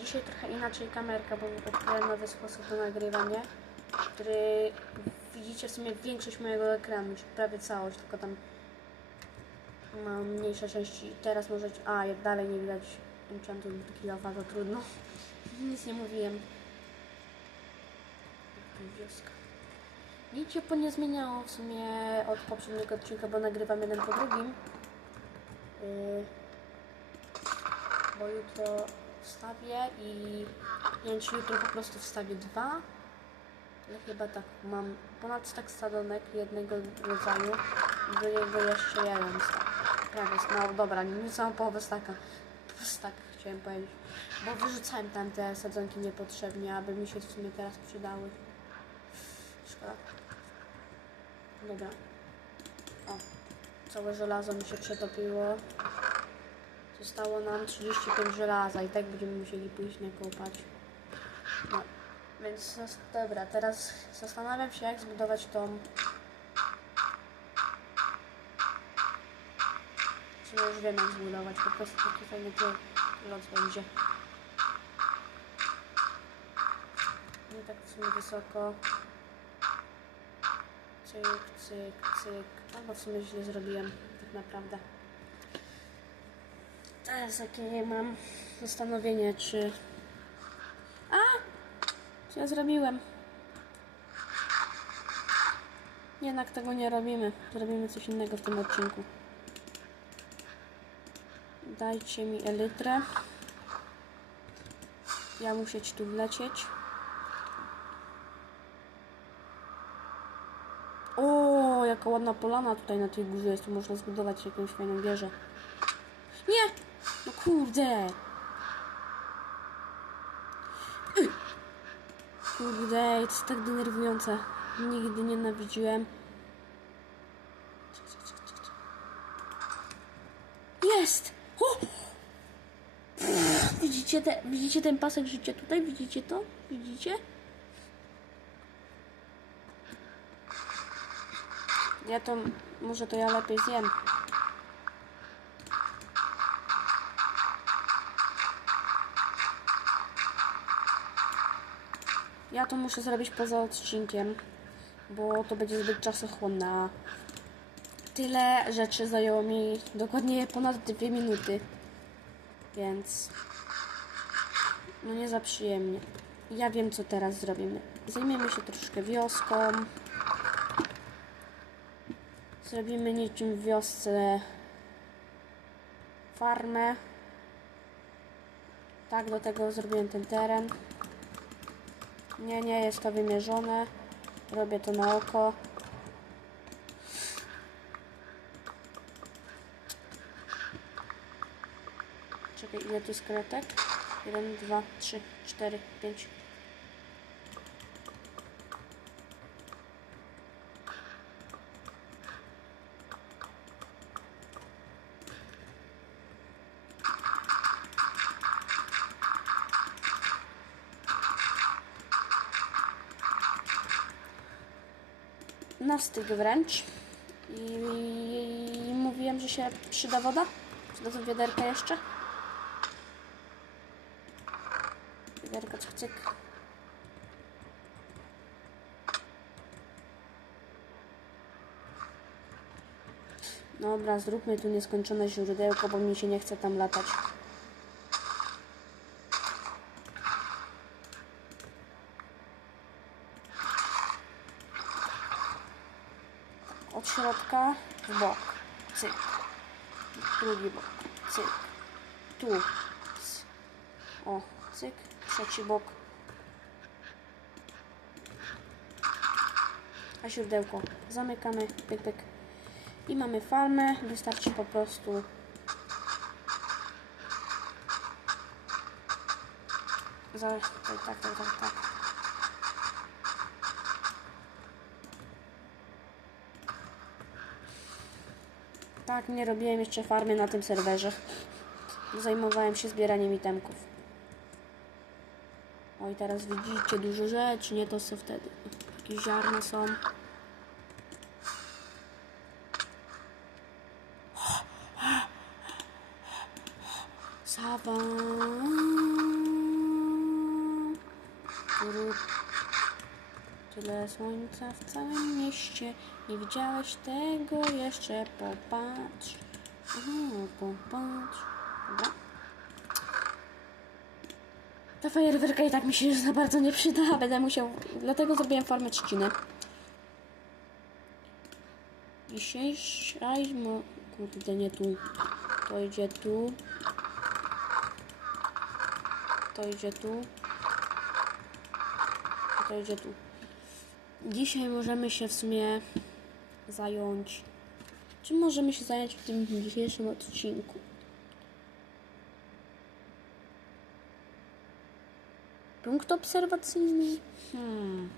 Dzisiaj trochę inaczej kamerka, bo odkryłem nowy sposób na nagrywanie, który widzicie w sumie większość mojego ekranu, już prawie całość, tylko tam mam mniejsze części. Teraz może... A, jak dalej nie widać enchantu kilofa, to trudno. Nic nie mówiłem. Wioska. Nic się po nie zmieniało w sumie od poprzedniego odcinka, bo nagrywam jeden po drugim. Yy, bo jutro wstawię i nie wiem czy jutro po prostu wstawię dwa. Ale chyba tak, mam ponad stak sadonek jednego rodzaju do niego jeszcze jeden. Prawie, no dobra, nie całą połowę staka. Stak chciałem powiedzieć. Bo wyrzucałem tam te sadzonki niepotrzebnie, aby mi się w sumie teraz przydały. Szkoda. Dobra. O, całe żelazo mi się przetopiło. Zostało nam 35 żelaza i tak będziemy musieli później kopać. No, więc dobra, teraz zastanawiam się jak zbudować tą... Czy no już wiem jak zbudować, po prostu taki fajny lot będzie. Nie tak w sumie wysoko. Cyk, cyk, cyk. Albo w sumie źle zrobiłem, tak naprawdę. Teraz jakie mam zastanowienie, czy... A! Co ja zrobiłem? Jednak tego nie robimy. Zrobimy coś innego w tym odcinku. Dajcie mi elytrę. Ja muszę tu wlecieć. O, jaka ładna polana tutaj na tej górze jest. Tu można zbudować jakąś fajną wieżę. Nie! Kurde! Kurde, jest tak denerwujące. Nigdy nienawidziłem. Jest! O! Widzicie, te, widzicie ten pasek życia tutaj? Widzicie to? Widzicie? Ja to, może to ja lepiej zjem. Ja to muszę zrobić poza odcinkiem, bo to będzie zbyt czasochłonne. a Tyle rzeczy zajęło mi dokładnie ponad dwie minuty, więc no nie za przyjemnie. Ja wiem, co teraz zrobimy. Zajmiemy się troszkę wioską. Zrobimy niczym w wiosce farmę. Tak, do tego zrobiłem ten teren. Nie, nie jest to wymierzone. Robię to na oko. Czekaj, ile tu jest kretek? 1, 2, 3, 4, 5. Na styk wręcz. I mówiłem, że się przyda woda? Do tego wiaderka jeszcze? Wiaderka, cyk, cyk. Dobra, zróbmy tu nieskończone źródełko, bo mi się nie chce tam latać. Od środka w bok. Cyk. Drugi bok. Cyk. Tu. O, cyk. Trzeci bok. A źródełko zamykamy. Pyk, pyk. I mamy farmę. Wystarczy po prostu za... Tak, tak, tak, tak. Tak. Nie robiłem jeszcze farmy na tym serwerze. Zajmowałem się zbieraniem itemków. Oj, teraz widzicie dużo rzeczy, nie to co wtedy. Jakieś ziarna są. Sawan. Tyle słońca w całym mieście. Nie widziałeś tego jeszcze? Popatrz. Mhm, popatrz. Dobra. Ta fajerwerka i tak mi się za bardzo nie przyda. Będę musiał... Dlatego zrobiłem formę trzciny. Dzisiejsza... No, kurde, nie tu. To idzie tu. To idzie tu. To idzie tu. Dzisiaj możemy się w sumie zająć. Czym możemy się zająć w tym dzisiejszym odcinku? Punkt obserwacyjny. Hmm.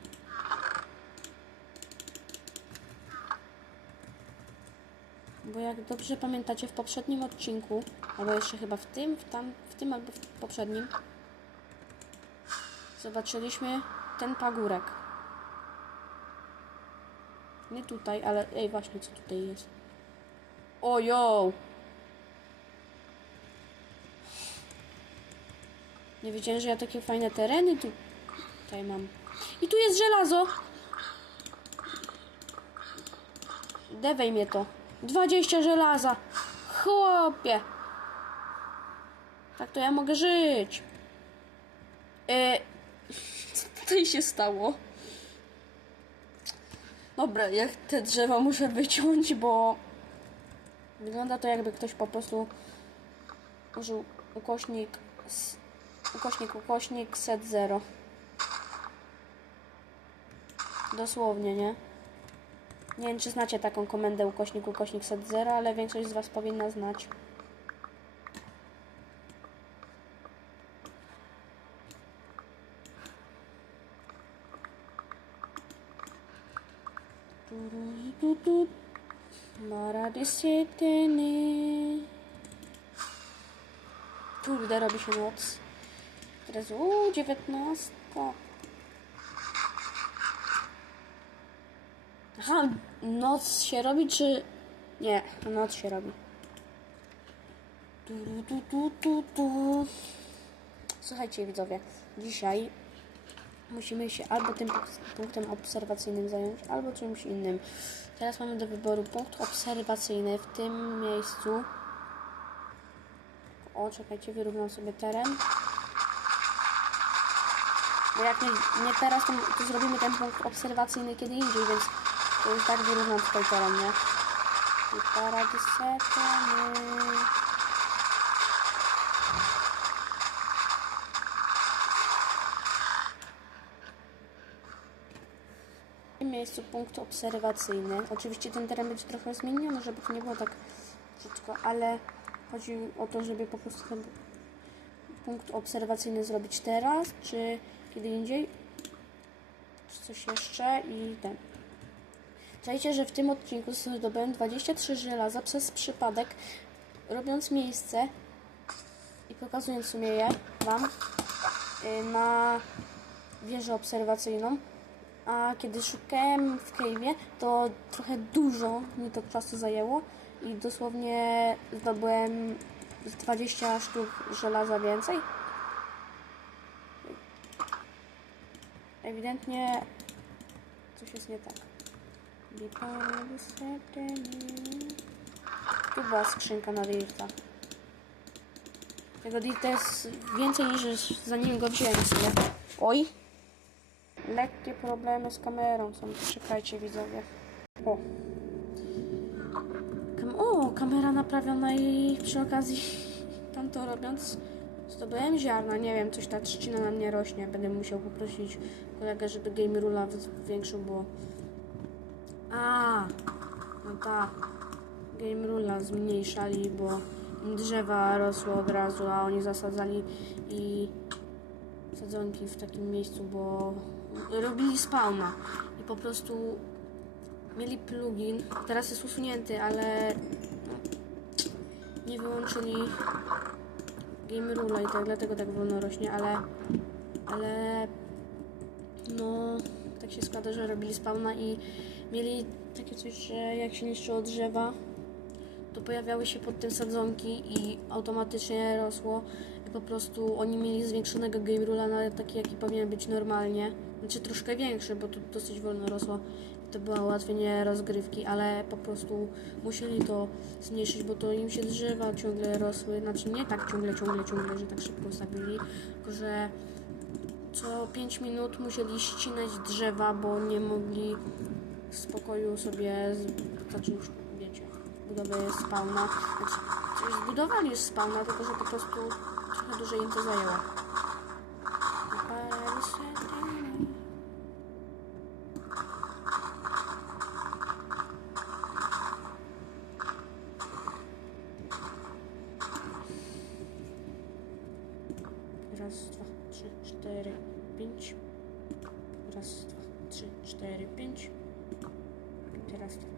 Bo jak dobrze pamiętacie w poprzednim odcinku, albo jeszcze chyba w tym, w, tam, w tym albo w poprzednim, zobaczyliśmy ten pagórek. Nie tutaj, ale ej właśnie co tutaj jest. Ojo! Nie wiedziałem, że ja takie fajne tereny tu tutaj mam. I tu jest żelazo! Dewaj mnie to. 20 żelaza. Chłopie. Tak to ja mogę żyć. E, co tutaj się stało? Dobra, jak te drzewa muszę wyciąć, bo wygląda to jakby ktoś po prostu użył ukośnik ukośnik, ukośnik set zero. Dosłownie, nie? Nie wiem, czy znacie taką komendę ukośnik, ukośnik set zero, ale większość z Was powinna znać. Tu-ru-tu-tu. Mara di Sytyny. Kurde, robi się noc. Teraz, uuu, dziewiętnastka. Aha, noc się robi, czy... Nie, noc się robi. Tu, tu, tu, tu, tu. Słuchajcie, widzowie, dzisiaj musimy się albo tym punk- punktem obserwacyjnym zająć, albo czymś innym. Teraz mamy do wyboru punkt obserwacyjny w tym miejscu. O, czekajcie, wyrównam sobie teren. Bo jak nie, nie teraz, to, to zrobimy ten punkt obserwacyjny kiedy indziej, więc to już tak wyrównam tutaj teren, nie? I paradysety. Miejscu punkt obserwacyjny. Oczywiście ten teren będzie trochę zmieniony, żeby to nie było tak brzydko, ale chodzi o to, żeby po prostu ten punkt obserwacyjny zrobić teraz, czy kiedy indziej, czy coś jeszcze i ten. Słuchajcie, że w tym odcinku zdobyłem 23 żelaza przez przypadek, robiąc miejsce i pokazując w sumie je Wam y, na wieżę obserwacyjną. A kiedy szukałem w cave'ie, to trochę dużo mi to czasu zajęło i dosłownie zdobyłem z 20 sztuk żelaza więcej. Ewidentnie coś jest nie tak. Tu była skrzynka na Dirta. Tego Dirta jest więcej niż zanim go wziąłem sobie. Oj! Lekkie problemy z kamerą są. Czekajcie widzowie. O! Kam o, kamera naprawiona i przy okazji tamto robiąc zdobyłem ziarna. Nie wiem, coś ta trzcina na mnie rośnie. Będę musiał poprosić kolegę, żeby game rula zwiększył, bo a, no tak. Game Rula zmniejszali, bo drzewa rosły od razu, a oni zasadzali i sadzonki w takim miejscu, bo robili spawna i po prostu mieli plugin. Teraz jest usunięty, ale nie wyłączyli Game Rula i tak dlatego tak wolno rośnie, ale ale no tak się składa, że robili spawna i mieli takie coś, że jak się niszczyło drzewa, to pojawiały się pod tym sadzonki i automatycznie rosło, po prostu oni mieli zwiększonego game rula na taki, jaki powinien być normalnie. Znaczy troszkę większy, bo to dosyć wolno rosło. To było ułatwienie rozgrywki, ale po prostu musieli to zmniejszyć, bo to im się drzewa ciągle rosły. Znaczy nie tak ciągle, ciągle, ciągle, że tak szybko zabili, tylko że co 5 minut musieli ścinać drzewa, bo nie mogli w spokoju sobie zacząć, wiecie, budowę spawna. Znaczy, zbudowali już spawna, tylko że po prostu trochę dłużej im to zajęło. Raz, dwa, trzy, cztery, pięć. Raz, dwa, trzy, cztery, pięć. Teraz tak.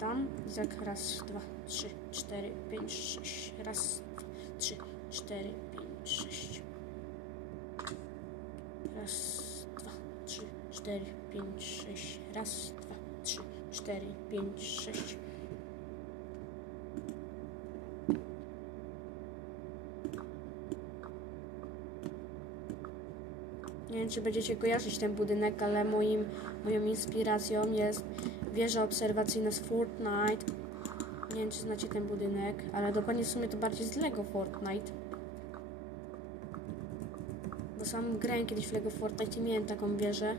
Tam i Izak, raz, dwa, trzy, cztery, pięć, sześć. Raz, dwa, trzy, cztery, pięć, sześć. Raz, dwa, trzy, cztery, pięć, sześć. Raz, dwa, trzy, cztery, pięć, sześć. Nie wiem, czy będziecie kojarzyć ten budynek, ale moim, moją inspiracją jest wieża obserwacyjna z Fortnite. Nie wiem, czy znacie ten budynek, ale dokładnie w sumie to bardziej z Lego Fortnite. Bo sam grałem kiedyś w Lego Fortnite i miałem taką wieżę.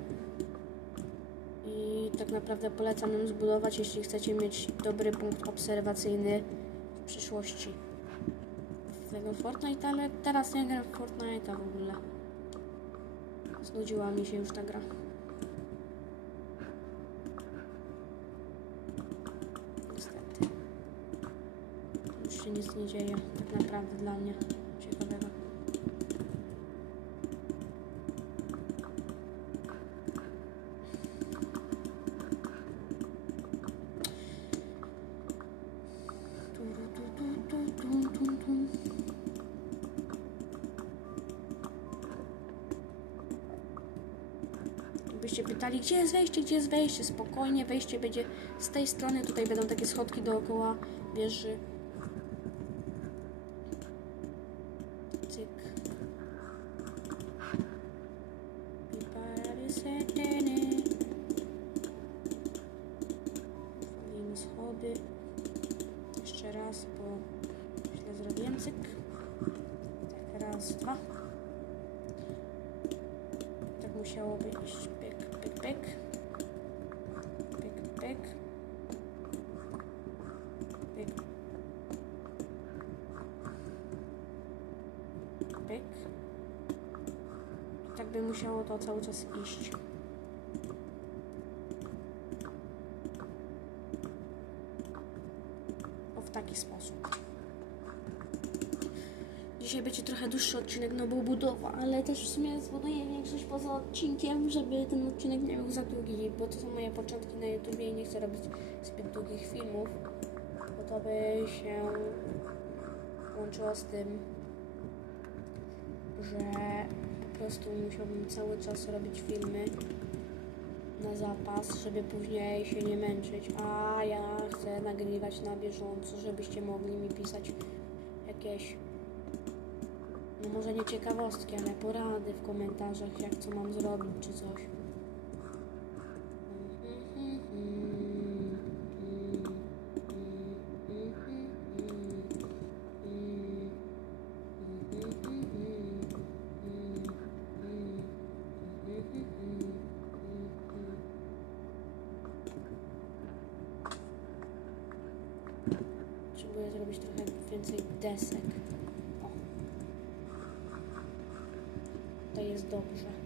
I tak naprawdę polecam ją zbudować, jeśli chcecie mieć dobry punkt obserwacyjny w przyszłości. W Lego Fortnite, ale teraz nie gram w Fortnite'a w ogóle. Znudziła mi się już ta gra. Niestety. Już się nic nie dzieje, tak naprawdę dla mnie ciekawego. Byście pytali, gdzie jest wejście, gdzie jest wejście? Spokojnie, wejście będzie z tej strony. Tutaj będą takie schodki dookoła wieży. Cyk. Piparysetyny. Wchodzimy schody. Jeszcze raz, bo źle zrobiłem. Cyk. Tak, raz, dwa. Tak musiałoby iść. Pyk, pyk, pyk. Pyk, pyk. Pyk. Pyk. Tak by musiało to cały czas iść. O, w taki sposób. Dzisiaj będzie trochę dłuższy odcinek, no bo budowa, ale też w sumie zbuduję większość poza odcinkiem, żeby ten odcinek nie był za długi, bo to są moje początki na YouTubie i nie chcę robić zbyt długich filmów, bo to by się łączyło z tym, że po prostu musiałbym cały czas robić filmy na zapas, żeby później się nie męczyć, a ja chcę nagrywać na bieżąco, żebyście mogli mi pisać jakieś no może nie ciekawostki, ale porady w komentarzach, jak co mam zrobić, czy coś. Więcej desek. O. To jest dobrze.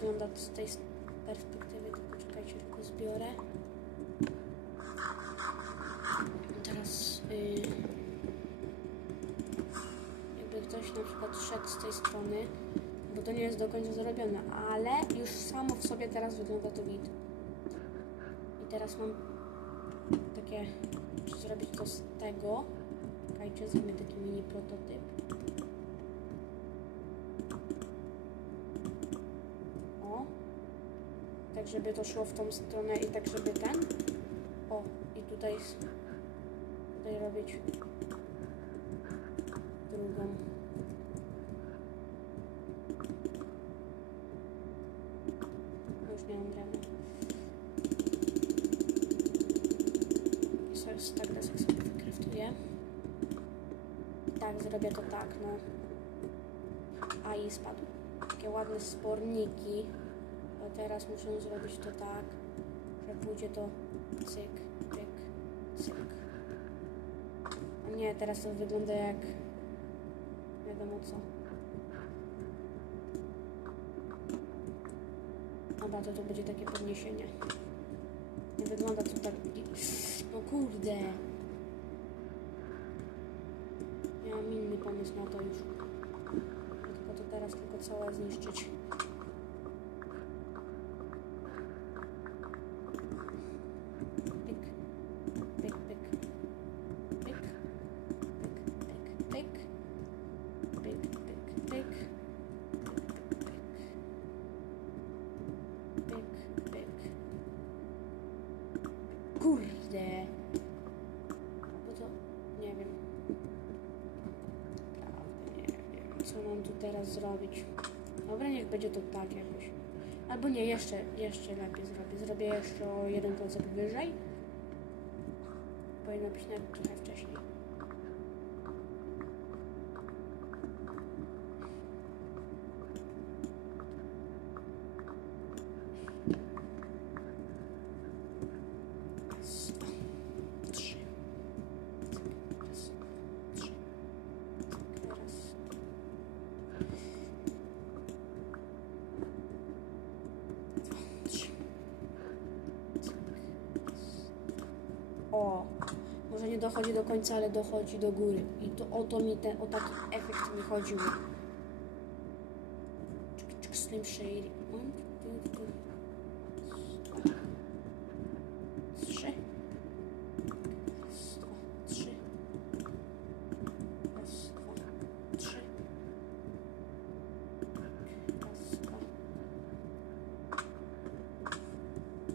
Wygląda z tej perspektywy, to poczekajcie, tylko zbiorę. Teraz y, jakby ktoś na przykład szedł z tej strony, bo to nie jest do końca zrobione, ale już samo w sobie teraz wygląda to git. I teraz mam takie, czy zrobić to z tego. Czekajcie, zrobię taki mini prototyp. O. Tak, żeby to szło w tą stronę i tak, żeby ten. O, i tutaj, tutaj robić drugą. Już nie mam drewna. I tak desek sobie wykraftuję. Tak, zrobię to tak, no. A i spadł. Takie ładne sporniki. Teraz muszę zrobić to tak, że pójdzie to cyk, pyk, cyk. A nie, teraz to wygląda jak wiadomo co. Dobra, to to będzie takie podniesienie. Nie wygląda to tak... No kurde. Miałam inny pomysł na to już. Tylko to teraz tylko całe zniszczyć. Pyk. Pyk, pyk. Pyk. Pyk, pyk, pyk. Pyk, pyk, pyk. Pyk, pyk. Kurde. Bo to nie wiem. Naprawdę nie wiem, co mam tu teraz zrobić. Dobra, niech będzie to tak jakoś. Albo nie, jeszcze, jeszcze lepiej zrobię. Zrobię jeszcze o jeden koncept wyżej. Powinno być nawet trochę wcześniej. Raz, dwa, trzy. Cyk, Raz, trzy. Cyk, Raz. Dwa, trzy. Cyk, raz. O, może nie dochodzi do końca, ale dochodzi do góry. I to o to mi ten, o taki efekt mi chodził. Czyk, czyk, Slim Shady. One, two, three. Dwa. Trzy. Raz, dwa, trzy. Raz, dwa, trzy. Raz, dwa.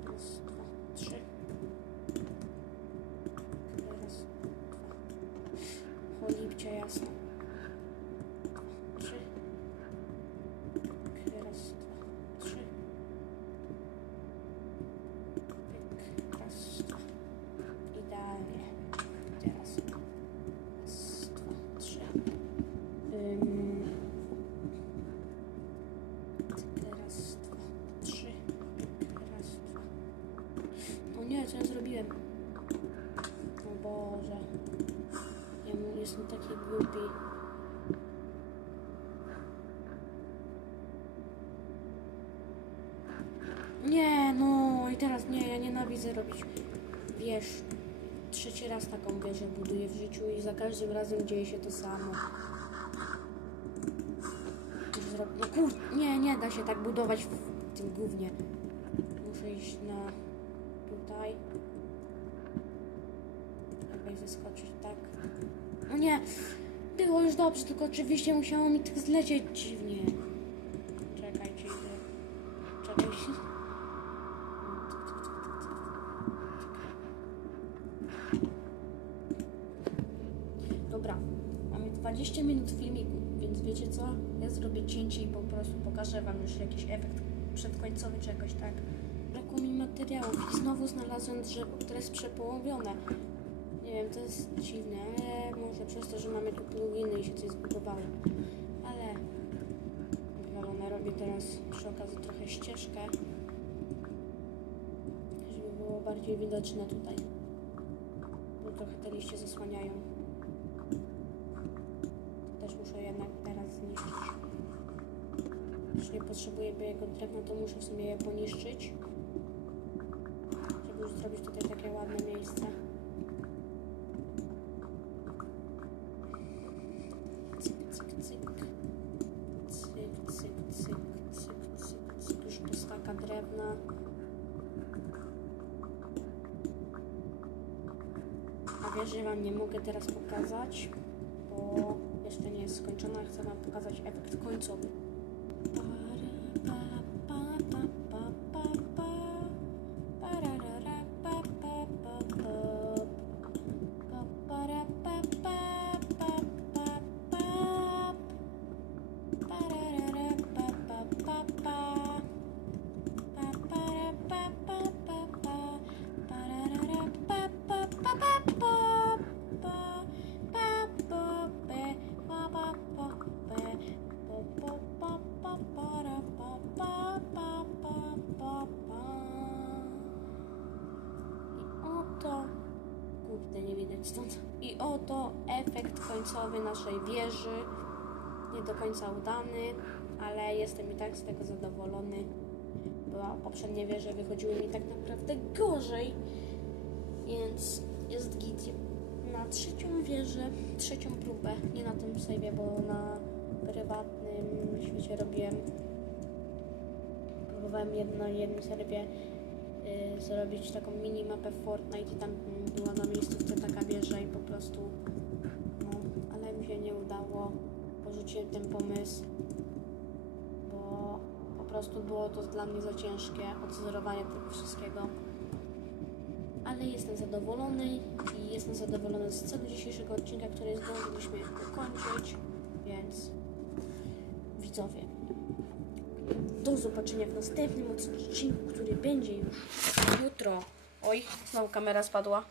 Raz, dwa, trzy. Raz, dwa. Cholipcie jasno. Trzy. Raz, dwa, trzy. Pyk. Raz, dwa. Idealnie. Teraz. Raz, dwa, trzy. Ym. Teraz dwa, trzy. Raz, dwa. O nie, co ja zrobiłem? O Boże. Ja mu- jestem taki głupi. Nie, no i teraz nie, ja nienawidzę robić wież. Trzeci raz taką wieżę buduję w życiu i za każdym razem dzieje się to samo. No kur... Nie, nie da się tak budować w tym gównie. Muszę iść na tutaj. Jakoś zeskoczyć tak. No nie! Było już dobrze, tylko oczywiście musiało mi tak zlecieć dziwnie. Czekajcie, idę. Czekajcie. Dobra, mamy 20 minut filmiku, więc wiecie co? Ja zrobię cięcie i po prostu pokażę wam już jakiś efekt przedkońcowy czy jakoś tak. Brakło mi materiałów i znowu znalazłem drzewo, które jest przepołowione. Nie wiem, to jest dziwne, może przez to, że mamy tu pluginy i się coś zbudowało. Ale wywalone robię teraz przy okazji trochę ścieżkę, żeby było bardziej widoczne tutaj. Bo trochę te liście zasłaniają. To też muszę jednak teraz zniszczyć. Już nie potrzebuję jego drewna, to muszę w sumie je poniszczyć. Żeby już zrobić tutaj takie ładne miejsce. Cyk, cyk, cyk. Cyk, cyk, cyk, cyk, cyk, cyk. Już postaka drewna. A wieży nie mogę teraz pokazać, bo jeszcze nie jest skończona. Chcę wam pokazać efekt końcowy. Końcowy naszej wieży. Nie do końca udany, ale jestem i tak z tego zadowolony. Była poprzednie wieże wychodziły mi tak naprawdę gorzej, więc jest git. Na trzecią wieżę, trzecią próbę, nie na tym save'ie, bo na prywatnym świecie robiłem próbowałem jedno, jednym serwie y, zrobić taką mini mapę Fortnite i tam była na miejscówce taka wieża i po prostu porzuciłem ten pomysł bo po prostu było to dla mnie za ciężkie odzorowanie tego wszystkiego ale jestem zadowolony i jestem zadowolony z celu dzisiejszego odcinka, który zdążyliśmy ukończyć więc widzowie do zobaczenia w następnym odcinku, który będzie już jutro. Oj, znowu kamera spadła.